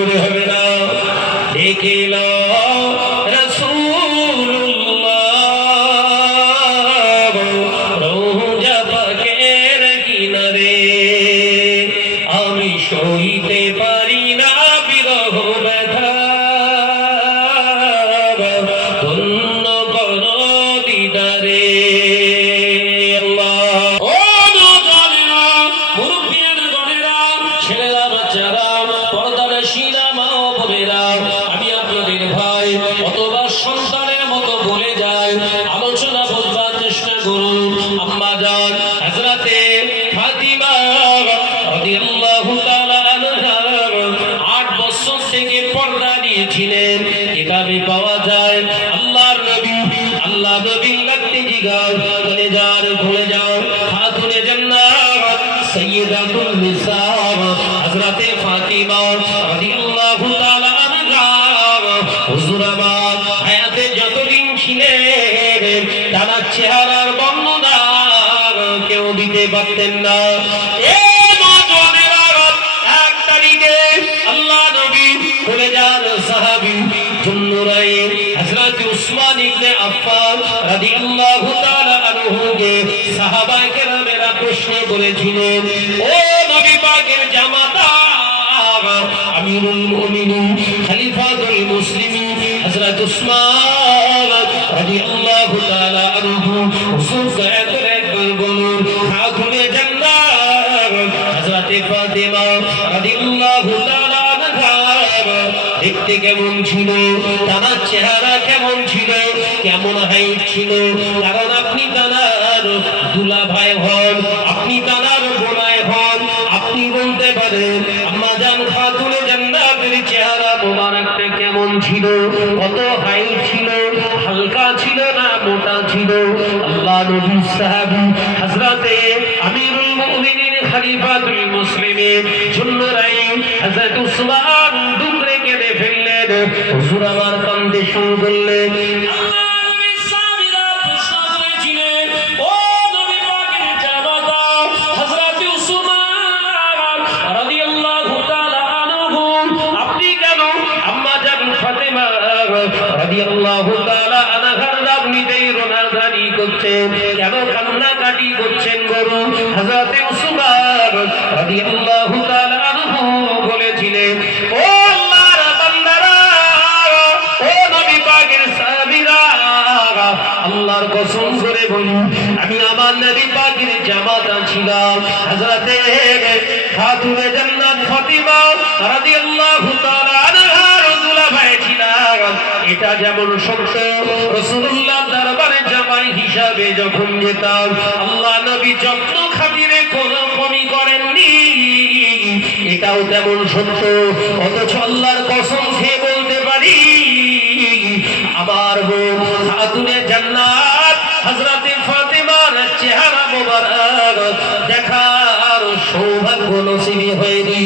জোরে হবে না ডেকে নাও রাসূলুল্লাহ রওজা পাকের কিনারে আমি সইতে পারি না বিরহ ব্যথা ধন্য করো দিদারে সন্তানের মতো বলে যায় আলোচনা বুঝবার চেষ্টা করুন আম্মা জান হযরতে ফাতিমা রাদিয়াল্লাহু তাআলা আনহা 8 বছর থেকে পর্দা নিয়েছিলেন কিতাবে পাওয়া যায় আল্লাহর নবী লাগতে জিগাও চলে যান ভুলে যাও খাতুনে জান্নাত সাইয়্যিদাতুন নিসা হযরতে ফাতিমা রাদিয়াল্লাহু তাআলা আনহা হুজুর আমার হায়াতে যতদিন ছিলেন তার চেহারার বর্ণনা কেউ দিতে পারতেন না। এক তারিখে আল্লাহ নবী বলে যান সাহাবী জুন্নুরাইন হযরত উসমান ইবনে আফফান রাদিয়াল্লাহু তাআলা আনহুকে সাহাবায়ে কেরামেরা প্রশ্ন করেছিলেন ও নবী পাকের জামাতা আমিরুল মুমিনিন খলিফাতুল মুসলিমিন হযরত উসমান রাদিয়াল্লাহু তাআলা আনহু হুজুর দয়া করে একবার বলুন খাতুনে জান্নাত হযরত ফাতিমা রাদিয়াল্লাহু তাআলা আনহা দেখতে কেমন ছিল তার চেহারা কেমন ছিল কেমন হাইট ছিল কারণ আপনি তার দুলাভাই হন আপনি তার বোনাই হন আপনি বলতে পারেন আম্মা জান খাতুনে জান্নাতের চেহারা মোবারকটা কেমন ছিল কত হাইট ছিল হালকা ছিল না মোটা ছিল আল্লাহ নবী সাহাবী হযরতে আমিরুল মুমিনিন খলিফাতুল মুসলিমিন জুন্নুরাইন হযরত উসমান দুমরে কেঁদে ফেললেন হুজুর আমার কান্দে শুরু করলেন রাদিয়াল্লাহু তাআলা আনহার আপনিতেই রোনাদানি করছেন কেন কান্নাকাটি করছেন গরু হযরত উসমান রাদিয়াল্লাহু তাআলা আনহু বলেছিলেন ও আল্লাহর বান্দারা ও নবী পাকের সাহাবীরা আল্লাহর কসম করে বলি আমি আমার নবী পাকের জামাতা ছিলাম হযরতে খাতুনে জান্নাত ফাতিমা রাদিয়াল্লাহু তাআলা আনহার দুলাভাই ছিলাম এটা যেমন সত্য রাসূলুল্লাহ দরবারে জামাই হিসাবে যখন যেতাম আল্লাহ নবী যত্ন খাতিরে কোনো কমি করেননি এটাও তেমন সত্য অথচ আল্লাহর কসম খেয়ে বলতে পারি আমার বউ খাতুনে জান্নাত হযরতে ফাতিমার চেহারা মোবারক দেখার সৌভাগ্য নসিব হয়নি।